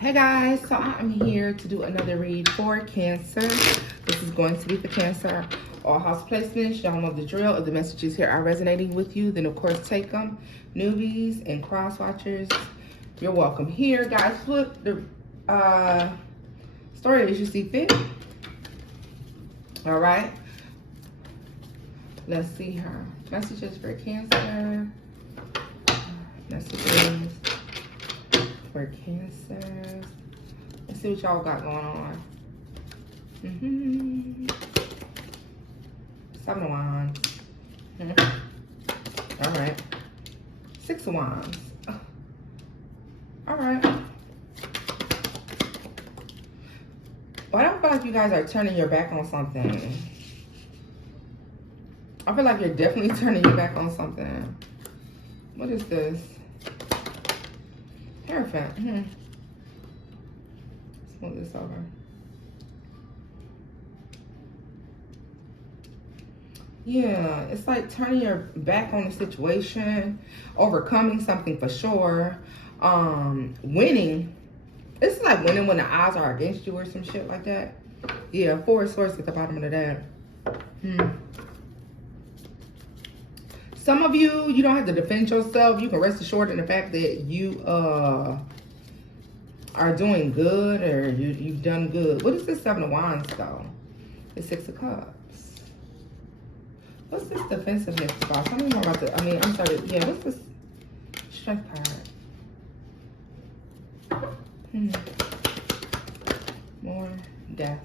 Hey guys, so I'm here to do another read for Cancer. This is going to be for Cancer or house placements. Y'all know the drill. If the messages here are resonating with you, then of course take them. Newbies and cross watchers, you're welcome here. Guys, flip the story as you see fit. All right. Let's see her messages for Cancer. Messages for Cancer. Let's see what y'all got going on. 7 of Wands. All right. 6 of Wands. All right. Well, I don't feel like you guys are turning your back on something. I feel like you're definitely turning your back on something. What is this? Hierophant. Smooth this over. Yeah, it's like turning your back on the situation, overcoming something for sure, winning. It's like winning when the odds are against you or some shit like that. Yeah, 4 of Swords at the bottom of that. Some of you, you don't have to defend yourself. You can rest assured in the fact that you are doing good, or you've done good. What is this 7 of Wands though? The 6 of Cups. What's this defensiveness about? Tell me more about the, I'm sorry, yeah, what's this Strength card? More death.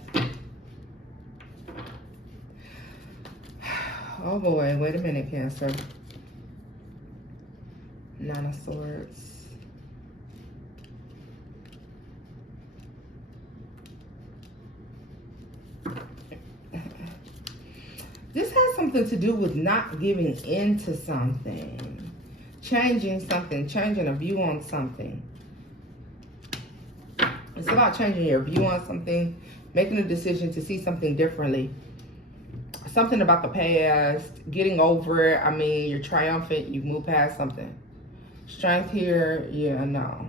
Oh boy, wait a minute, Cancer. 9 of Swords. This has something to do with not giving in to something. Changing something, changing a view on something. It's about changing your view on something, making a decision to see something differently. Something about the past, getting over it. You're triumphant, you move past something. Strength here, yeah, no.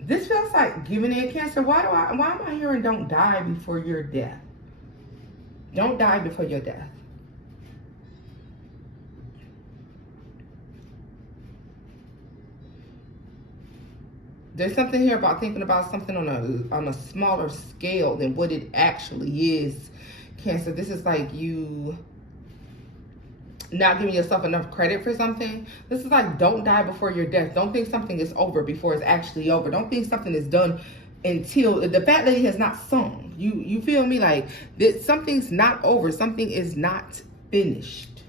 This feels like giving in, Cancer. Why am I hearing don't die before your death? Don't die before your death. There's something here about thinking about something on a smaller scale than what it actually is, Cancer. This is like you not giving yourself enough credit for something. This is like don't die before your death. Don't think something is over before it's actually over. Don't think something is done until the fat lady has not sung. You feel me? Like that something's not over. Something is not finished.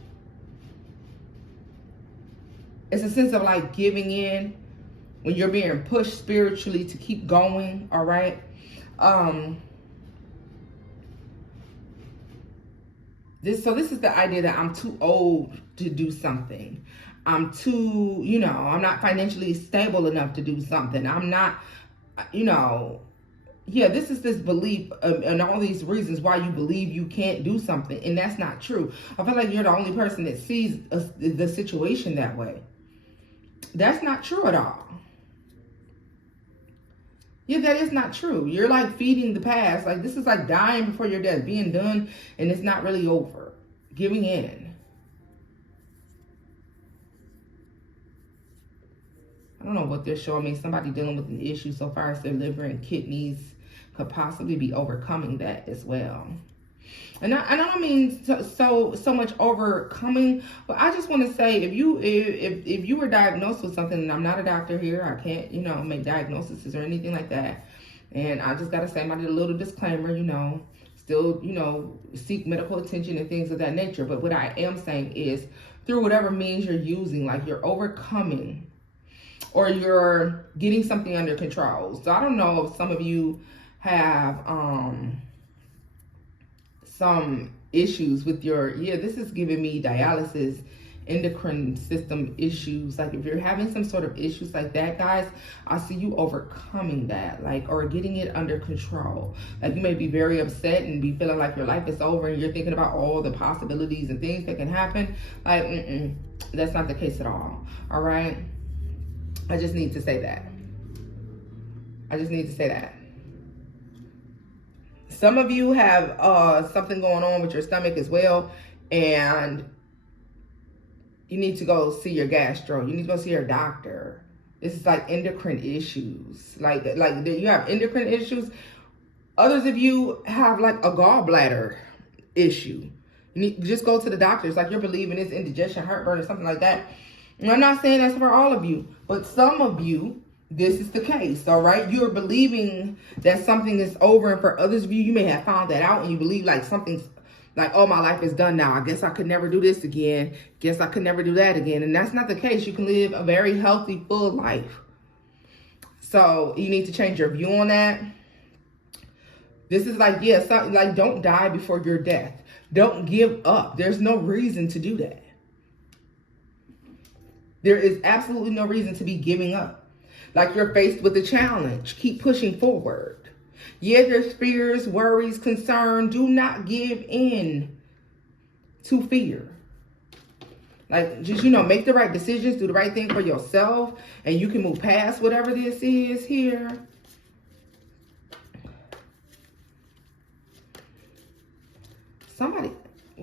It's a sense of like giving in when you're being pushed spiritually to keep going. All right. This is the idea that I'm too old to do something. I'm too, I'm not financially stable enough to do something. I'm not, yeah, this is this belief and all these reasons why you believe you can't do something. And that's not true. I feel like you're the only person that sees the situation that way. That's not true at all. Yeah, that is not true. You're like feeding the past. Like this is like dying before your death, being done, and it's not really over. Giving in. I don't know what they're showing me. Somebody dealing with an issue so far as their liver and kidneys could possibly be overcoming that as well. And I don't mean so much overcoming, but I just want to say if you were diagnosed with something, and I'm not a doctor here, I can't make diagnoses or anything like that, and I just gotta say my little disclaimer, still seek medical attention and things of that nature. But what I am saying is through whatever means you're using, like you're overcoming or you're getting something under control. So I don't know if some of you have some issues with your, this is giving me dialysis endocrine system issues. Like if you're having some sort of issues like that, guys, I see you overcoming that, like, or getting it under control. Like you may be very upset and be feeling like your life is over and you're thinking about all the possibilities and things that can happen. Like, that's not the case at all. All right. I just need to say that. I just need to say that. Some of you have something going on with your stomach as well, and you need to go see your gastro. You need to go see your doctor. This is like endocrine issues. Like you have endocrine issues. Others of you have like a gallbladder issue. You need to just go to the doctor. It's like you're believing it's indigestion, heartburn, or something like that. And I'm not saying that's for all of you, but some of you, this is the case, all right? You're believing that something is over, and for others of you, you may have found that out and you believe like something's like, oh, my life is done now. I guess I could never do this again. Guess I could never do that again. And that's not the case. You can live a very healthy, full life. So you need to change your view on that. This is like, yeah, something like don't die before your death. Don't give up. There's no reason to do that. There is absolutely no reason to be giving up. Like you're faced with a challenge. Keep pushing forward. Yeah, there's fears, worries, concern. Do not give in to fear. Like just, make the right decisions. Do the right thing for yourself. And you can move past whatever this is here. Somebody,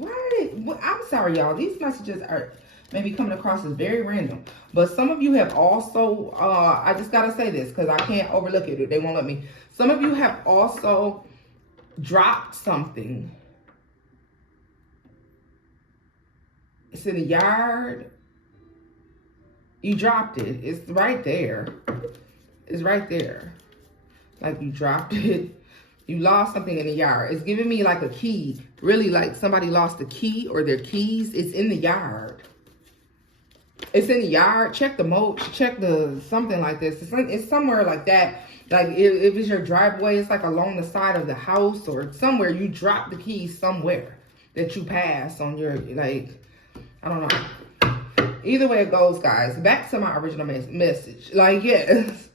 I'm sorry, y'all. These messages are maybe coming across as very random. But some of you have also, I just got to say this because I can't overlook it. They won't let me. Some of you have also dropped something. It's in the yard. You dropped it. It's right there. It's right there. Like you dropped it. You lost something in the yard. It's giving me like a key. Really like somebody lost a key or their keys. It's in the yard. It's in the yard. Check the mulch. Check the something like this. It's somewhere like that. Like if it's your driveway, it's like along the side of the house or somewhere. You drop the keys somewhere that you pass on your, like, I don't know. Either way it goes, guys. Back to my original message. Like, yes.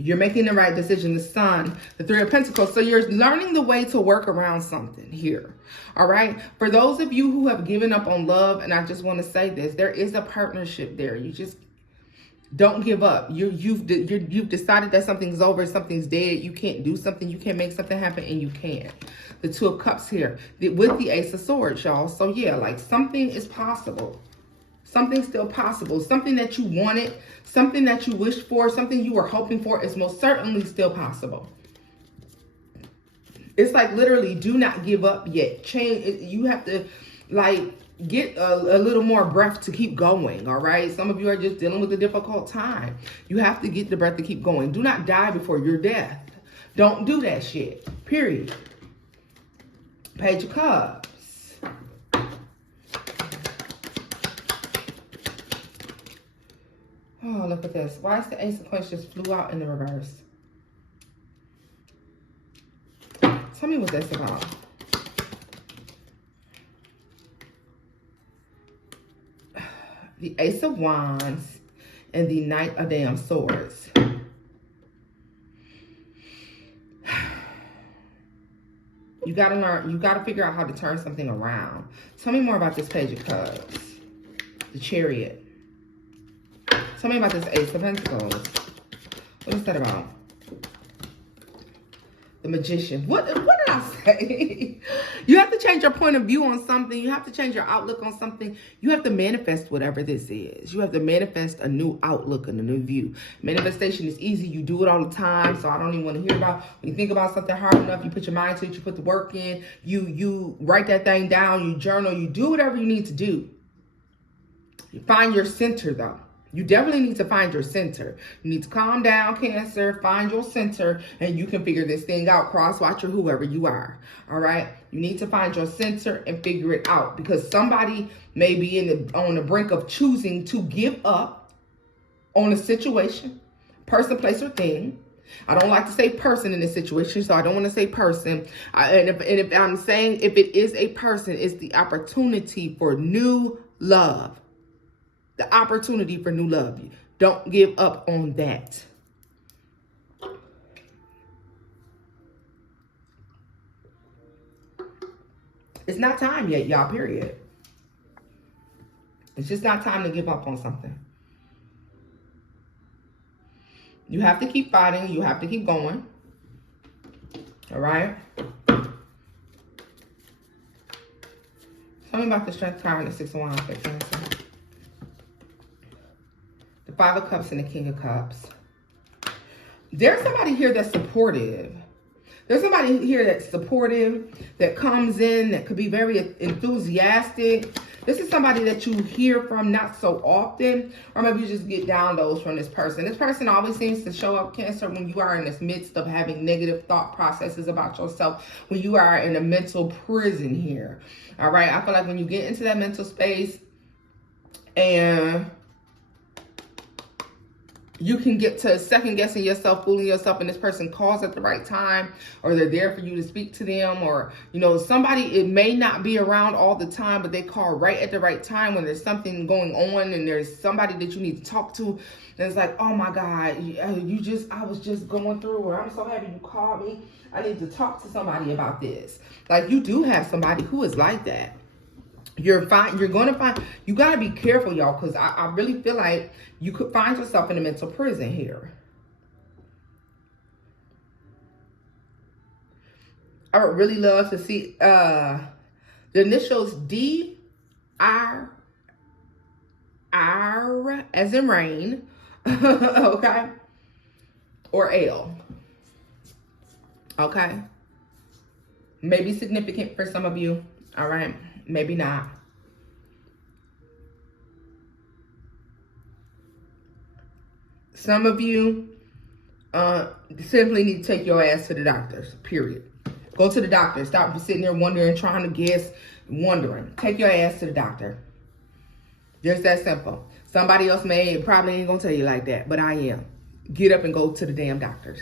You're making the right decision. The Sun, the Three of Pentacles. So you're learning the way to work around something here. All right. For those of you who have given up on love, and I just want to say this, there is a partnership there. You just don't give up. You've decided that something's over, something's dead. You can't do something. You can't make something happen, and you can't. The Two of Cups here with the Ace of Swords, y'all. So yeah, like something is possible. Something's still possible. Something that you wanted, something that you wished for, something you were hoping for is most certainly still possible. It's like literally do not give up yet. Change. You have to like get a little more breath to keep going. All right. Some of you are just dealing with a difficult time. You have to get the breath to keep going. Do not die before your death. Don't do that shit. Period. Page of Cups. Oh, look at this. Why is the Ace of Coins just flew out in the reverse? Tell me what that's about. The Ace of Wands and the Knight of Damn Swords. You gotta learn, you gotta figure out how to turn something around. Tell me more about this Page of Cups. The Chariot. Tell me about this Ace of Pentacles. What is that about? The Magician. What did I say? You have to change your point of view on something. You have to change your outlook on something. You have to manifest whatever this is. You have to manifest a new outlook and a new view. Manifestation is easy. You do it all the time. So I don't even want to hear about when you think about something hard enough. You put your mind to it. You put the work in. You write that thing down. You journal. You do whatever you need to do. You find your center though. You definitely need to find your center. You need to calm down, Cancer, find your center, and you can figure this thing out, cross-watch or whoever you are, all right? You need to find your center and figure it out because somebody may be on the brink of choosing to give up on a situation, person, place, or thing, I don't like to say person in this situation, so I don't want to say person. And if I'm saying if it is a person, it's the opportunity for new love. The opportunity for new love. Don't give up on that. It's not time yet, y'all, period. It's just not time to give up on something. You have to keep fighting. You have to keep going. All right? Tell me about the Strength Tower and the 6 of Wands for Cancer. The 5 of Cups and the King of Cups. There's somebody here that's supportive. There's somebody here that's supportive, that comes in, that could be very enthusiastic. This is somebody that you hear from not so often, or maybe you just get downloads from this person. This person always seems to show up, Cancer, when you are in this midst of having negative thought processes about yourself, when you are in a mental prison here. All right, I feel like when you get into that mental space and you can get to second guessing yourself, fooling yourself, and this person calls at the right time, or they're there for you to speak to them, or, you know, somebody, it may not be around all the time, but they call right at the right time when there's something going on and there's somebody that you need to talk to. And it's like, oh my God, I was just going through, or I'm so happy you called me. I need to talk to somebody about this. Like, you do have somebody who is like that. You're going to find, you got to be careful, y'all, because I really feel like you could find yourself in a mental prison here. I would really love to see the initials D-R, as in rain, okay, or L, okay? Maybe significant for some of you, all right? Maybe not. Some of you simply need to take your ass to the doctors, period. Go to the doctor. Stop sitting there wondering, trying to guess, wondering. Take your ass to the doctor. Just that simple. Somebody else probably ain't gonna tell you like that, but I am. Get up and go to the damn doctors.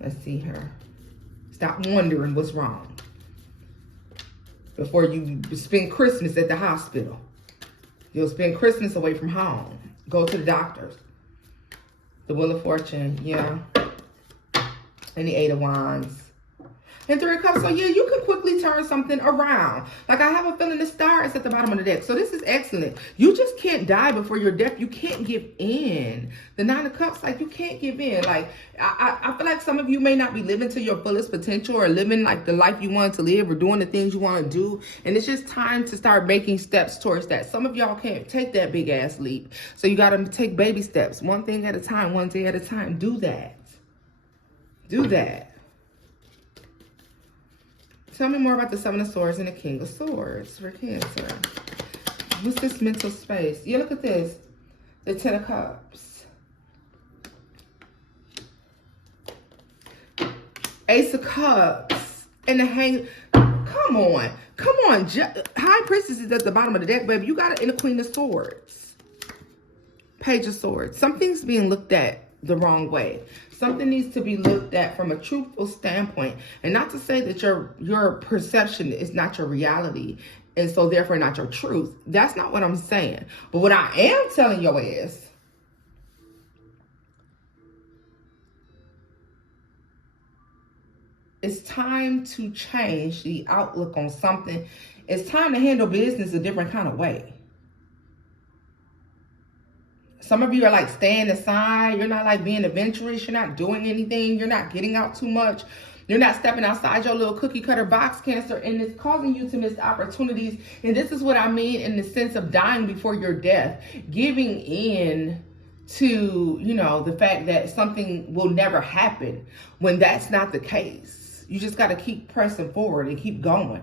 Let's see her. Stop wondering what's wrong before you spend Christmas at the hospital. You'll spend Christmas away from home. Go to the doctors. The Wheel of Fortune, yeah. And the 8 of Wands. And 3 of Cups. So yeah, you can quickly turn something around. Like, I have a feeling the star is at the bottom of the deck. So this is excellent. You just can't die before your death. You can't give in. The 9 of Cups, like, you can't give in. Like, I feel like some of you may not be living to your fullest potential, or living like the life you want to live, or doing the things you want to do. And it's just time to start making steps towards that. Some of y'all can't take that big ass leap. So you got to take baby steps. One thing at a time, one day at a time. Do that. Do that. Tell me more about the 7 of Swords and the King of Swords for Cancer. What's this mental space? Yeah, look at this. The 10 of Cups. Ace of Cups. And the Hang. Come on. Come on. High Priestess is at the bottom of the deck, baby. You got it in the Queen of Swords. Page of Swords. Something's being looked at the wrong way. Something needs to be looked at from a truthful standpoint. And not to say that your perception is not your reality, and so therefore not your truth. That's not what I'm saying. But what I am telling your is, it's time to change the outlook on something. It's time to handle business a different kind of way. Some of you are like staying aside. You're not like being adventurous. You're not doing anything. You're not getting out too much. You're not stepping outside your little cookie cutter box, Cancer, and it's causing you to miss opportunities. And this is what I mean in the sense of dying before your death, giving in to, you know, the fact that something will never happen when that's not the case. You just got to keep pressing forward and keep going.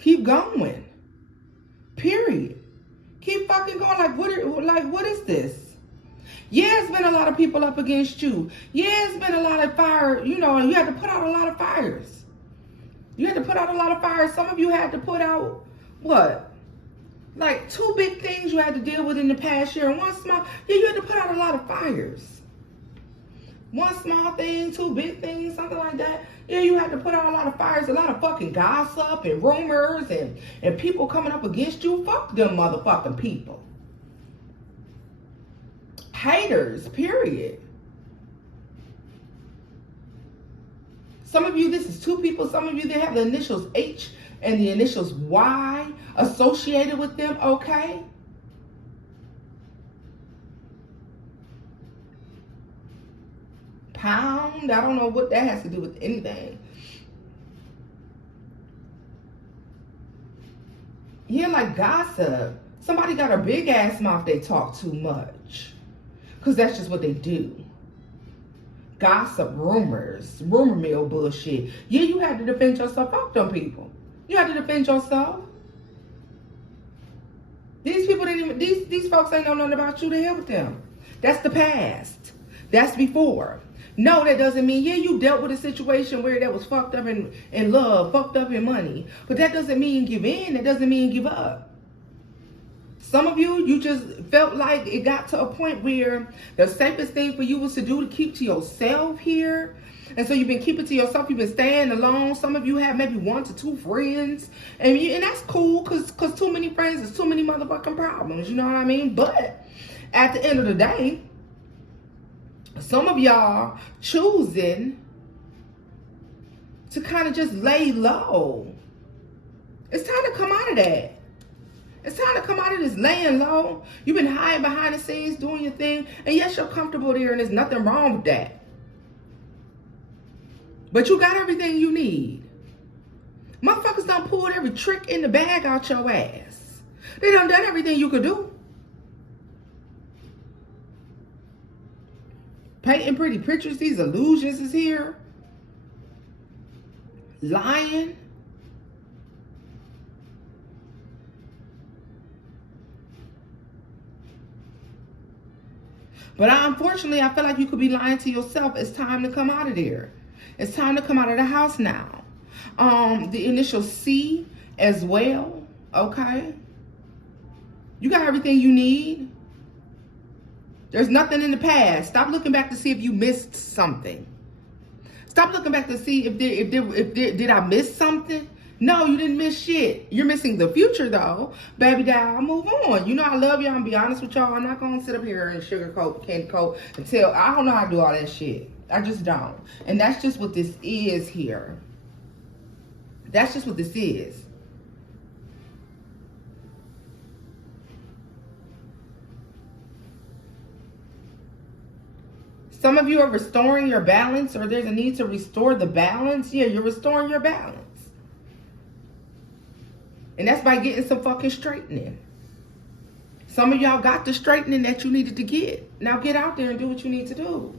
Keep going. Period. Keep fucking going. What is this? Yeah, it's been a lot of people up against you. Yeah, it's been a lot of fire. You know, you had to put out a lot of fires. You had to put out a lot of fires. Some of you had to put out what? Like 2 big things you had to deal with in the past year, and 1 small. Yeah, you had to put out a lot of fires. 1 small thing, 2 big things, something like that. Yeah, you had to put out a lot of fires, a lot of fucking gossip and rumors and people coming up against you. Fuck them motherfucking people. Haters, period. Some of you, this is 2 people. Some of you, they have the initials H and the initials Y associated with them, okay? Pound, I don't know what that has to do with anything. Yeah, like gossip. Somebody got a big ass mouth, they talk too much. Because that's just what they do. Gossip, rumors, rumor mill bullshit. Yeah, you had to defend yourself. Fuck them people. You had to defend yourself. These people didn't even, these folks ain't know nothing about you. To hell with them. That's the past. That's before. No, that doesn't mean, yeah, you dealt with a situation where that was fucked up in love, fucked up in money. But that doesn't mean give in. That doesn't mean give up. Some of you, you just felt like it got to a point where the safest thing for you was to do to keep to yourself here. And so you've been keeping to yourself. You've been staying alone. Some of you have maybe 1 to 2 friends. And that's cool because too many friends is too many motherfucking problems. You know what I mean? But at the end of the day, some of y'all choosing to kind of just lay low. It's time to come out of that. It's time to come out of this laying low. You've been hiding behind the scenes, doing your thing. And yes, you're comfortable there, and there's nothing wrong with that. But you got everything you need. Motherfuckers done pulled every trick in the bag out your ass. They done everything you could do. Painting pretty pictures, these illusions is here. Lying. But unfortunately, I feel like you could be lying to yourself. It's time to come out of there. It's time to come out of the house now. The initial C as well, okay? You got everything you need. There's nothing in the past. Stop looking back to see if you missed something. Stop looking back to see if did I miss something? No, you didn't miss shit. You're missing the future though. Baby doll, move on. You know I love y'all and be honest with y'all. I'm not gonna sit up here and sugarcoat, candy coat and tell. I don't know how to do all that shit. I just don't. And that's just what this is here. That's just what this is. Some of you are restoring your balance, or there's a need to restore the balance. Yeah, you're restoring your balance. And that's by getting some fucking straightening. Some of y'all got the straightening that you needed to get. Now get out there and do what you need to do.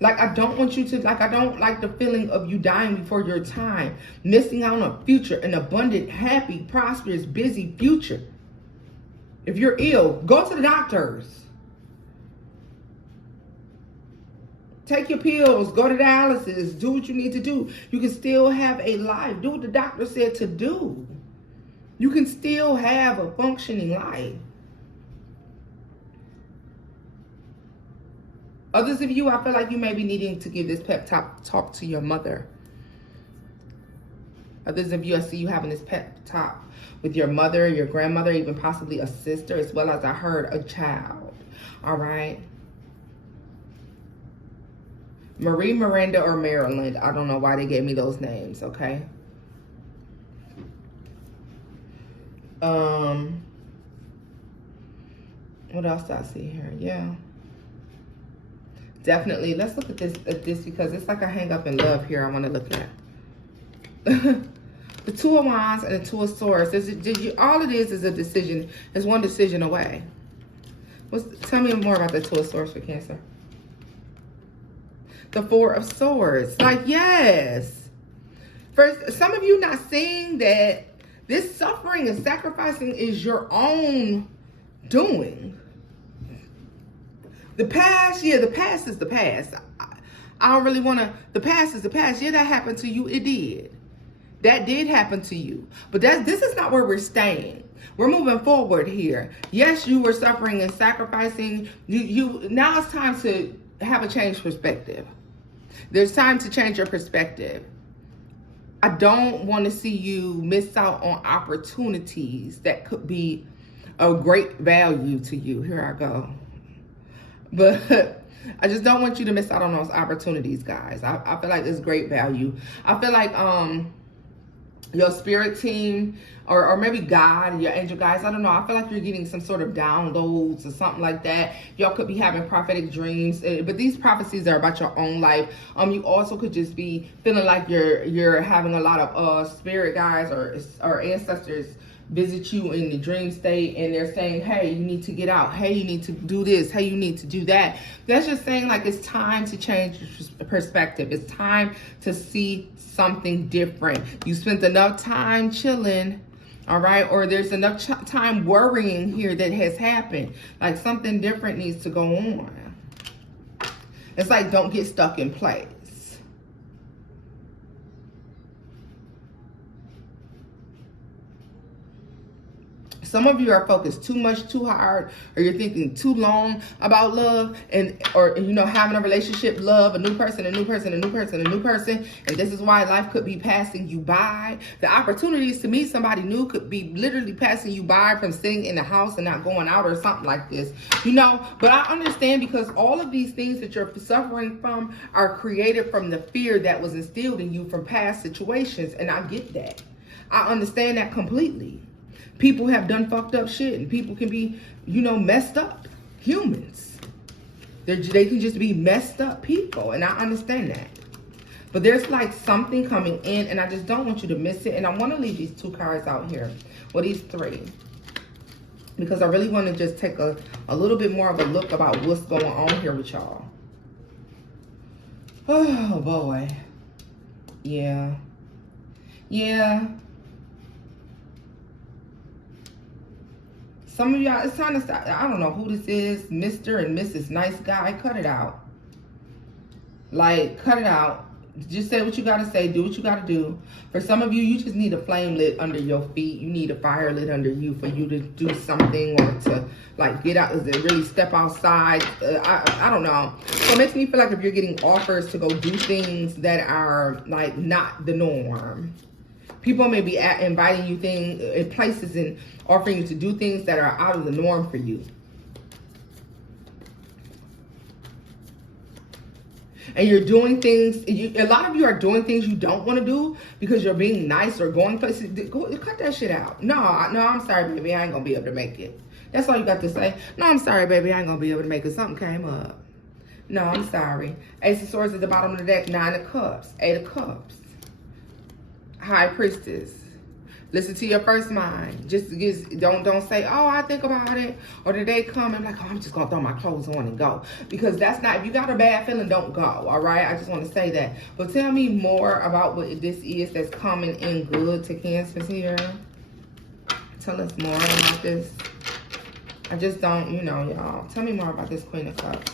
Like, I don't want you to, like, I don't like the feeling of you dying before your time. Missing out on a future, an abundant, happy, prosperous, busy future. If you're ill, go to the doctors. Take your pills, go to dialysis, do what you need to do. You can still have a life. Do what the doctor said to do. You can still have a functioning life. Others of you, I feel like you may be needing to give this pep talk to your mother. Others of you, I see you having this pep talk with your mother, your grandmother, even possibly a sister, as well as I heard a child. All right. Marie, Miranda, or Maryland. I don't know why they gave me those names, okay? What else do I see here? Yeah. Definitely. Let's look at this because it's like a hang up in love here I want to look at. The Two of Wands and the Two of Swords. All it is a decision. It's one decision away. Tell me more about the Two of Swords for Cancer. The Four of Swords. Like, yes. First, some of you not seeing that this suffering and sacrificing is your own doing. The past, yeah, the past is the past. I don't really want to, the past is the past. Yeah, that happened to you. It did. That did happen to you. But this is not where we're staying. We're moving forward here. Yes, you were suffering and sacrificing. Now it's time to have a changed perspective. There's time to change your perspective. I don't want to see you miss out on opportunities that could be of great value to you. Here I go. But I just don't want you to miss out on those opportunities, guys. I feel like it's great value. I feel like your spirit team or maybe God, your angel guys, I don't know. I feel like you're getting some sort of downloads or something like that. Y'all could be having prophetic dreams, but these prophecies are about your own life. You also could just be feeling like you're having a lot of spirit guys or ancestors visit you in the dream state, and they're saying, hey, you need to get out. Hey, you need to do this. Hey, you need to do that. That's just saying like it's time to change your perspective. It's time to see something different. You spent enough time chilling, all right? Or there's enough time worrying here that has happened. Like something different needs to go on. It's like don't get stuck in place. Some of you are focused too much, too hard, or you're thinking too long about love or having a relationship, love, a new person, and this is why life could be passing you by. The opportunities to meet somebody new could be literally passing you by from sitting in the house and not going out or something like this, but I understand because all of these things that you're suffering from are created from the fear that was instilled in you from past situations, and I get that. I understand that completely. People have done fucked up shit, and people can be, messed up humans. They can just be messed up people, and I understand that. But there's like something coming in, and I just don't want you to miss it. And I want to leave these 2 cards out here, well, these 3, because I really want to just take a little bit more of a look about what's going on here with y'all. Oh boy, yeah. Some of y'all, it's time to stop. I don't know who this is, Mr. and Mrs. Nice Guy. Cut it out. Like, cut it out. Just say what you got to say. Do what you got to do. For some of you, you just need a flame lit under your feet. You need a fire lit under you for you to do something or to, like, get out, really step outside. I don't know. So it makes me feel like if you're getting offers to go do things that are, like, not the norm. People may be inviting you in places and offering you to do things that are out of the norm for you. And you're doing things, a lot of you are doing things you don't want to do because you're being nice or going places. Cut that shit out. No, I'm sorry, baby. I ain't going to be able to make it. That's all you got to say. No, I'm sorry, baby. I ain't going to be able to make it. Something came up. No, I'm sorry. Ace of Swords at the bottom of the deck. 9 of Cups. 8 of Cups. High Priestess. Listen to your first mind. Don't say, oh, I think about it. Or the day come and like, oh, I'm just going to throw my clothes on and go. Because that's not, if you got a bad feeling, don't go. All right? I just want to say that. But tell me more about what this is that's coming in good to Cancers here. Tell us more about this. I just don't, y'all. Tell me more about this Queen of Cups.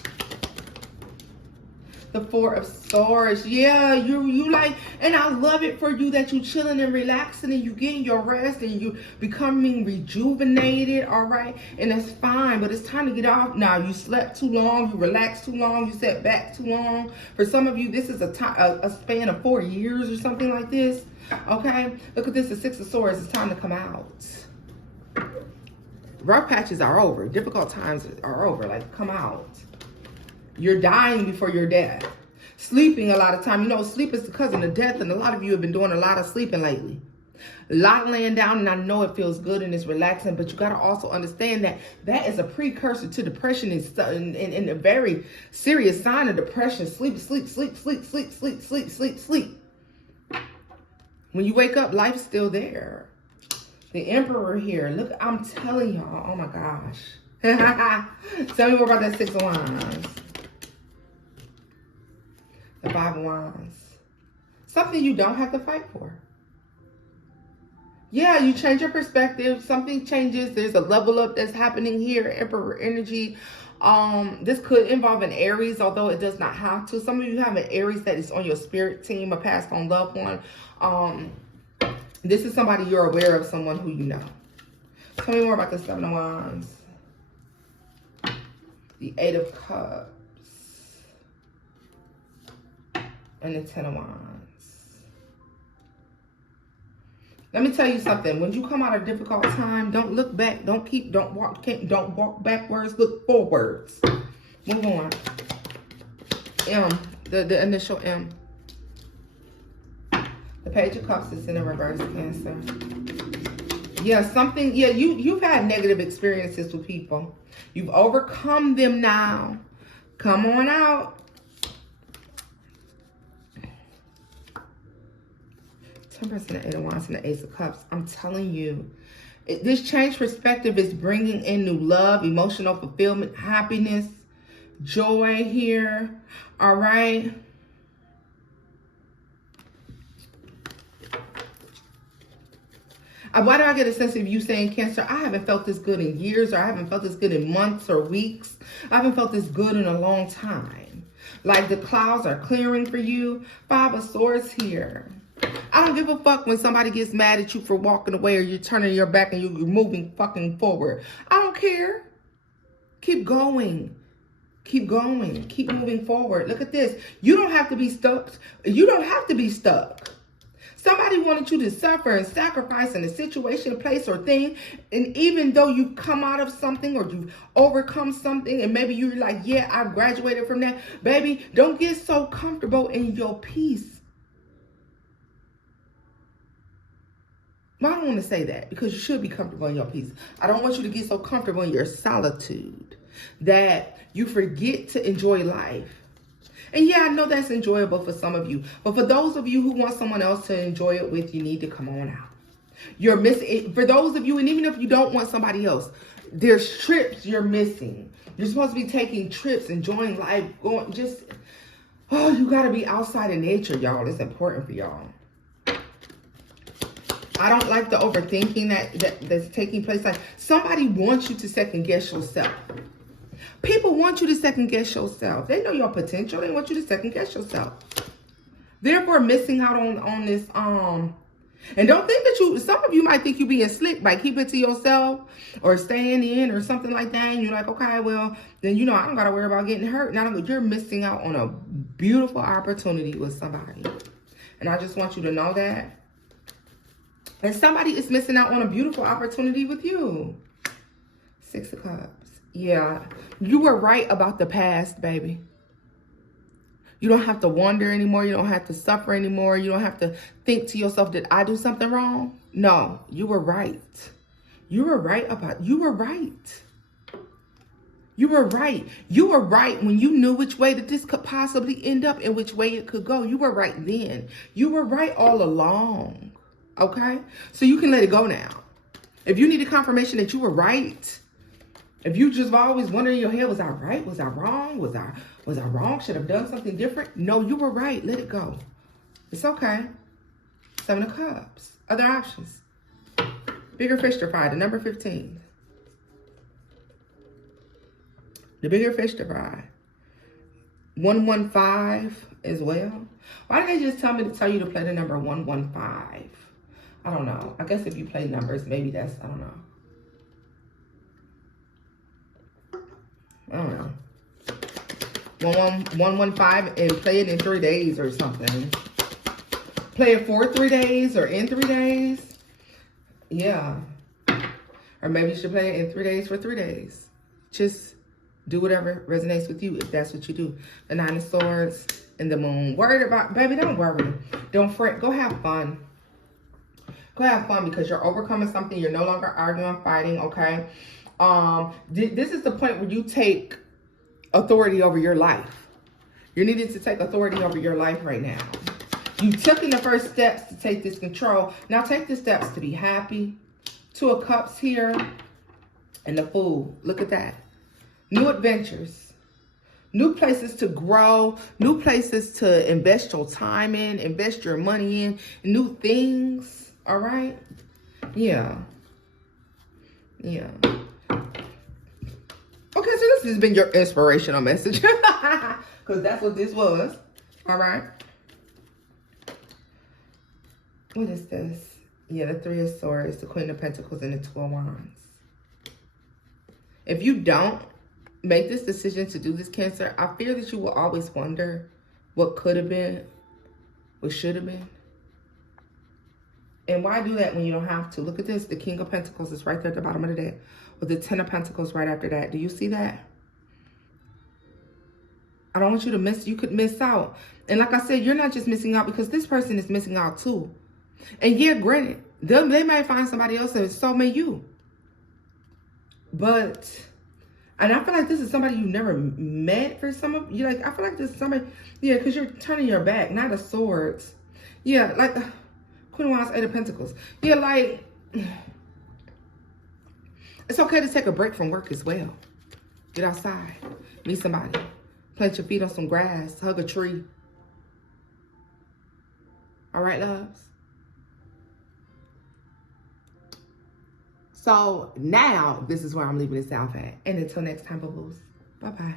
The 4 of Swords. Yeah, you like, and I love it for you that you chilling and relaxing and you getting your rest and you becoming rejuvenated, all right? And that's fine, but it's time to get off now. You slept too long, you relaxed too long, you sat back too long. For some of you, this is a span of 4 years or something like this, okay? Look at this, the 6 of Swords. It's time to come out. Rough patches are over. Difficult times are over. Like, come out. You're dying before your death. Sleeping a lot of time. Sleep is the cousin of death, and a lot of you have been doing a lot of sleeping lately. A lot of laying down, and I know it feels good and it's relaxing, but you got to also understand that that is a precursor to depression and a very serious sign of depression. Sleep. When you wake up, life's still there. The Emperor here. Look, I'm telling y'all. Oh, my gosh. Tell me more about that 6 of Wands. The 5 of Wands. Something you don't have to fight for. Yeah, you change your perspective. Something changes. There's a level up that's happening here. Emperor energy. This could involve an Aries, although it does not have to. Some of you have an Aries that is on your spirit team, a passed on loved one. This is somebody you're aware of, someone who you know. Tell me more about the Seven of Wands. The Eight of Cups. And the Ten of Wands. Let me tell you something. When you come out of a difficult time, don't look back. Don't walk backwards. Look forwards. Move on. M. The initial M. The Page of Cups is in the reverse, Cancer. Yeah, something. Yeah, you've had negative experiences with people. You've overcome them now. Come on out. Temperance and the Eight of Wands and the Ace of Cups. I'm telling you, this change perspective is bringing in new love, emotional fulfillment, happiness, joy here. All right. Why do I get a sense of you saying, Cancer, I haven't felt this good in years, or I haven't felt this good in months or weeks. I haven't felt this good in a long time. Like the clouds are clearing for you. Five of Swords here. I don't give a fuck when somebody gets mad at you for walking away, or you're turning your back and you're moving fucking forward. I don't care. Keep going. Keep going. Keep moving forward. Look at this. You don't have to be stuck. You don't have to be stuck. Somebody wanted you to suffer and sacrifice in a situation, place, or thing. And even though you've come out of something or you've overcome something, and maybe you're like, yeah, I've graduated from that. Baby, don't get so comfortable in your peace. Well, I don't want to say that, because you should be comfortable in your peace. I don't want you to get so comfortable in your solitude that you forget to enjoy life. And yeah, I know that's enjoyable for some of you. But for those of you who want someone else to enjoy it with, you need to come on out. You're missing, for those of you, and even if you don't want somebody else, there's trips you're missing. You're supposed to be taking trips, enjoying life, going, just, oh, you got to be outside in nature, y'all. It's important for y'all. I don't like the overthinking that's taking place. Like, somebody wants you to second guess yourself. People want you to second guess yourself. They know your potential. They want you to second guess yourself. Therefore, missing out on this, and don't think that some of you might think you being slick by keeping it to yourself or staying in or something like that. And you're like, okay, well, then, you know, I don't got to worry about getting hurt. Now you're missing out on a beautiful opportunity with somebody. And I just want you to know that. And somebody is missing out on a beautiful opportunity with you. Six of Cups. Yeah, you were right about the past, baby. You don't have to wonder anymore. You don't have to suffer anymore. You don't have to think to yourself, did I do something wrong? No, you were right. You were right. You were right. You were right when you knew which way that this could possibly end up and which way it could go. You were right then. You were right all along. Okay? So you can let it go now. If you need a confirmation that you were right, if you just always wonder in your head, was I right? Was I wrong? Was I wrong? Should I have done something different? No, you were right. Let it go. It's okay. Seven of Cups. Other options. Bigger fish to fry. The number 15. The bigger fish to fry. 115 as well. Why did they just tell you to play the number 115? I don't know. I guess if you play numbers, maybe that's, I don't know. I don't know. 115 and play it in 3 days or something. Play it for 3 days or in 3 days. Yeah. Or maybe you should play it in 3 days for 3 days. Just do whatever resonates with you if that's what you do. The Nine of Swords and the Moon. Worried about, baby, don't worry. Don't fret. Go have fun. Go have fun because you're overcoming something. You're no longer arguing, fighting, okay? This is the point where you take authority over your life. You're needing to take authority over your life right now. You took in the first steps to take this control. Now take the steps to be happy. Two of Cups here. And the Fool. Look at that. New adventures. New places to grow. New places to invest your time in. Invest your money in. New things. All right? Yeah. Yeah. Okay, so this has been your inspirational message. Because that's what this was. All right. What is this? Yeah, the Three of Swords, the Queen of Pentacles, and the Two of Wands. If you don't make this decision to do this, Cancer, I fear that you will always wonder what could have been, what should have been. And why do that when you don't have to? Look at this. The King of Pentacles is right there at the bottom of the deck, with the Ten of Pentacles right after that. Do you see that? I don't want you to miss. You could miss out. And like I said, you're not just missing out because this person is missing out too. And yeah, granted, they might find somebody else, and so may you. But, and I feel like this is somebody you never met for some of you. Like, I feel like this is somebody, yeah, because you're turning your back, not a swords. Yeah, like Queen of Wands, Eight of Pentacles. Yeah, like, it's okay to take a break from work as well. Get outside, meet somebody. Plant your feet on some grass, hug a tree. All right, loves? So now, this is where I'm leaving this off at. And until next time, boo-boos. Bye-bye.